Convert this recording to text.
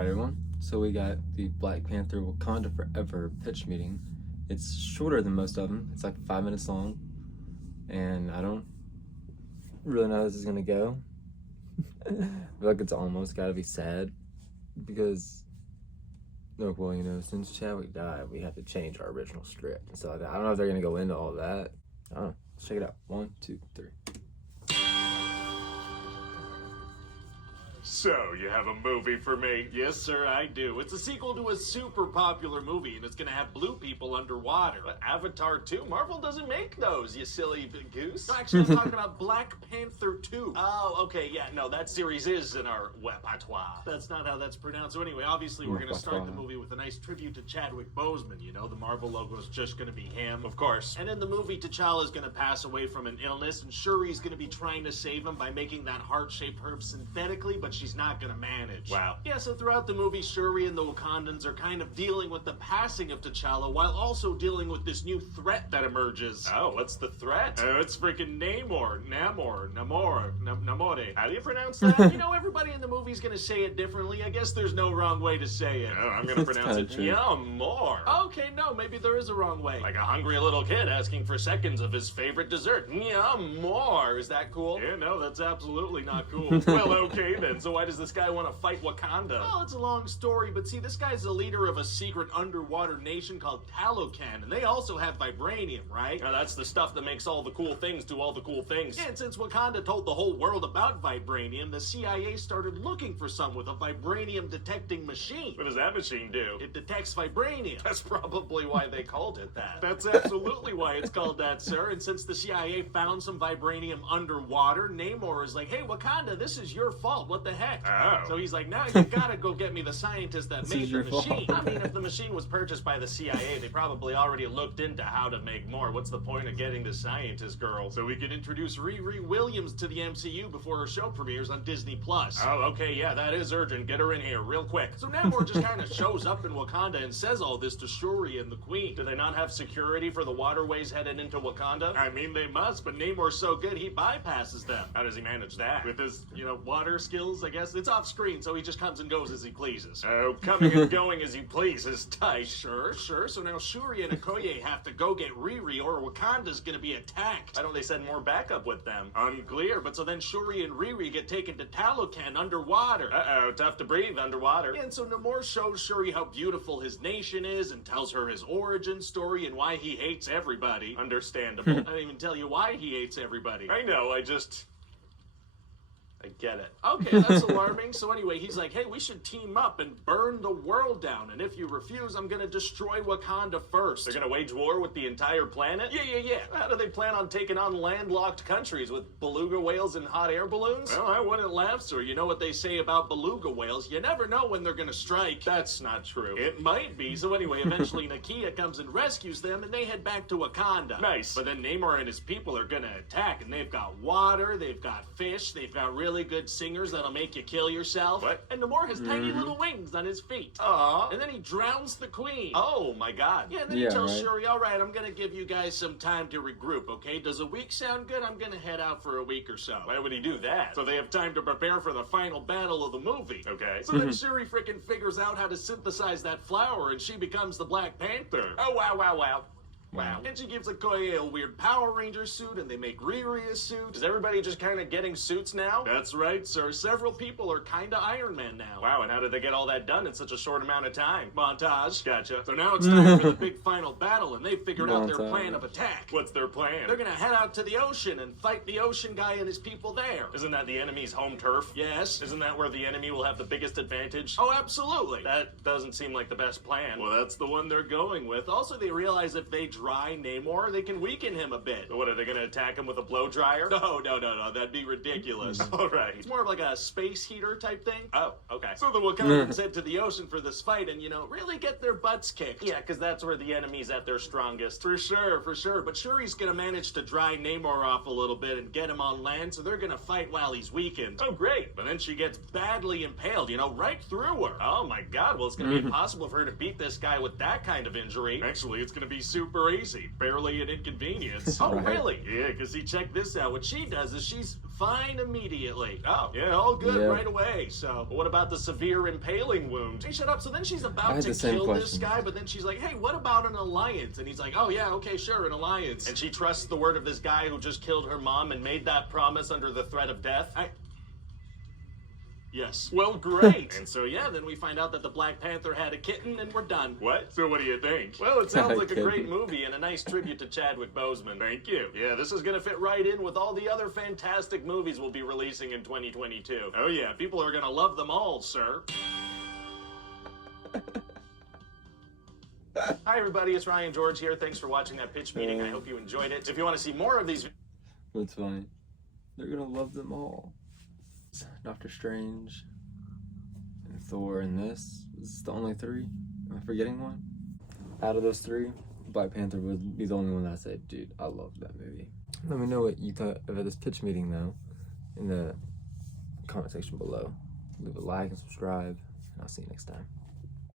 Alright everyone, so we got the Black Panther Wakanda Forever pitch meeting. It's shorter than most of them. It's like 5 minutes long, and I don't really know how this is gonna go. I feel like it's almost gotta be sad because, look, well, you know, since Chadwick died, we have to change our original script and stuff like that. I don't know if they're gonna go into all that. I don't know. Let's check it out. 1, 2, 3. So, you have a movie for me? Yes, sir, I do. It's a sequel to a super popular movie, and it's gonna have blue people underwater. But Avatar 2? Marvel doesn't make those, you silly goose. No, actually, I'm talking about Black Panther 2. Oh, okay, yeah, no, that series is in our repertoire. That's not how that's pronounced. So anyway, obviously, we're gonna start the movie with a nice tribute to Chadwick Boseman. You know, the Marvel logo is just gonna be him, of course. And in the movie, T'Challa's gonna pass away from an illness, and Shuri's gonna be trying to save him by making that heart-shaped herb synthetically, but she's not gonna manage. Wow. Yeah, so throughout the movie, Shuri and the Wakandans are kind of dealing with the passing of T'Challa while also dealing with this new threat that emerges. Oh, what's the threat? It's freaking Namor. Namore. How do you pronounce that? You know, everybody in the movie's gonna say it differently. I guess there's no wrong way to say it. I'm gonna pronounce it Namor. Okay, no, maybe there is a wrong way. Like a hungry little kid asking for seconds of his favorite dessert. Namor. Is that cool? Yeah, no, that's absolutely not cool. Well, okay then. So why does this guy want to fight Wakanda? Well, it's a long story, but see, this guy's the leader of a secret underwater nation called Talocan, and they also have vibranium, right? Now, that's the stuff that makes all the cool things do all the cool things. And since Wakanda told the whole world about vibranium, the CIA started looking for some with a vibranium detecting machine. What does that machine do? It detects vibranium. That's probably why they called it that. That's absolutely why it's called that, sir. And since the CIA found some vibranium underwater, Namor is like, hey, Wakanda, this is your fault. What the heck? Oh. So he's like, now you gotta go get me the scientist that made the machine. I mean, if the machine was purchased by the CIA, they probably already looked into how to make more. What's the point of getting the scientist girl? So we can introduce Riri Williams to the MCU before her show premieres on Disney+. Oh, okay, yeah, that is urgent. Get her in here real quick. So Namor just kind of shows up in Wakanda and says all this to Shuri and the Queen. Do they not have security for the waterways headed into Wakanda? I mean, they must, but Namor's so good he bypasses them. How does he manage that? With his, water skills, I guess? It's off screen, so he just comes and goes as he pleases. Oh, coming and going as he pleases, tight. Sure. So now Shuri and Okoye have to go get Riri or Wakanda's gonna be attacked. Why don't they send more backup with them? Unclear, but so then Shuri and Riri get taken to Talocan underwater. Uh-oh, tough to breathe underwater. And so Namor shows Shuri how beautiful his nation is and tells her his origin story and why he hates everybody. Understandable. I didn't even tell you why he hates everybody. I know, I get it. Okay, that's alarming. So anyway, he's like, hey, we should team up and burn the world down. And if you refuse, I'm going to destroy Wakanda first. They're going to wage war with the entire planet? Yeah. How do they plan on taking on landlocked countries with beluga whales and hot air balloons? Well, I wouldn't laugh, sir. You know what they say about beluga whales? You never know when they're going to strike. That's not true. It might be. So anyway, eventually Nakia comes and rescues them, and they head back to Wakanda. Nice. But then Namor and his people are going to attack, and they've got water, they've got fish, they've got really good singers that'll make you kill yourself. What? And Namor has tiny little wings on his feet. Aww. And then he drowns the Queen. Oh my god. Yeah, and then he tells Shuri, alright, I'm gonna give you guys some time to regroup, okay? Does a week sound good? I'm gonna head out for a week or so. Why would he do that? So they have time to prepare for the final battle of the movie. Okay. So then Shuri freaking figures out how to synthesize that flower and she becomes the Black Panther. Oh, wow. Wow. And she gives Okoye a weird Power Ranger suit, and they make Riri a suit. Is everybody just kind of getting suits now? That's right, sir. Several people are kind of Iron Man now. Wow, and how did they get all that done in such a short amount of time? Montage. Gotcha. So now it's time for the big final battle, and they've figured out their plan of attack. What's their plan? They're gonna head out to the ocean and fight the ocean guy and his people there. Isn't that the enemy's home turf? Yes. Isn't that where the enemy will have the biggest advantage? Oh, absolutely. That doesn't seem like the best plan. Well, that's the one they're going with. Also, they realize if they dry Namor, they can weaken him a bit. But what, are they going to attack him with a blow dryer? No, that'd be ridiculous. All right. It's more of like a space heater type thing. Oh, okay. So the Wakandans head to the ocean for this fight and, really get their butts kicked. Yeah, because that's where the enemy's at their strongest. For sure. But Shuri's going to manage to dry Namor off a little bit and get him on land, so they're going to fight while he's weakened. Oh, great. But then she gets badly impaled, right through her. Oh, my God. Well, it's going to be impossible for her to beat this guy with that kind of injury. Actually, it's going to be super easy. Barely an inconvenience. Oh, really? Yeah, because check this out. What she does is she's fine immediately. Oh, yeah, all good Yeah. right away. So, what about the severe impaling wound? Hey, shut up. So then she's I about had to the same kill this question. guy, but then she's like, hey, what about an alliance? And he's like, oh, yeah, okay, sure, an alliance. And she trusts the word of this guy who just killed her mom and made that promise under the threat of death. Yes. Well, great. And so, yeah, then we find out that the Black Panther had a kitten, and we're done. What? So what do you think? Well, it sounds like a great movie and a nice tribute to Chadwick Boseman. Thank you. Yeah, this is gonna fit right in with all the other fantastic movies we'll be releasing in 2022. Oh yeah, people are gonna love them all, sir. Hi, everybody. It's Ryan George here. Thanks for watching that pitch meeting. I hope you enjoyed it. If you want to see more of these... That's fine. They're gonna love them all. Doctor Strange and Thor and this. Is this the only three? Am I forgetting one? Out of those three, Black Panther would be the only one that I said, dude, I love that movie. Let me know what you thought of this pitch meeting though in the comment section below. Leave a like and subscribe, and I'll see you next time.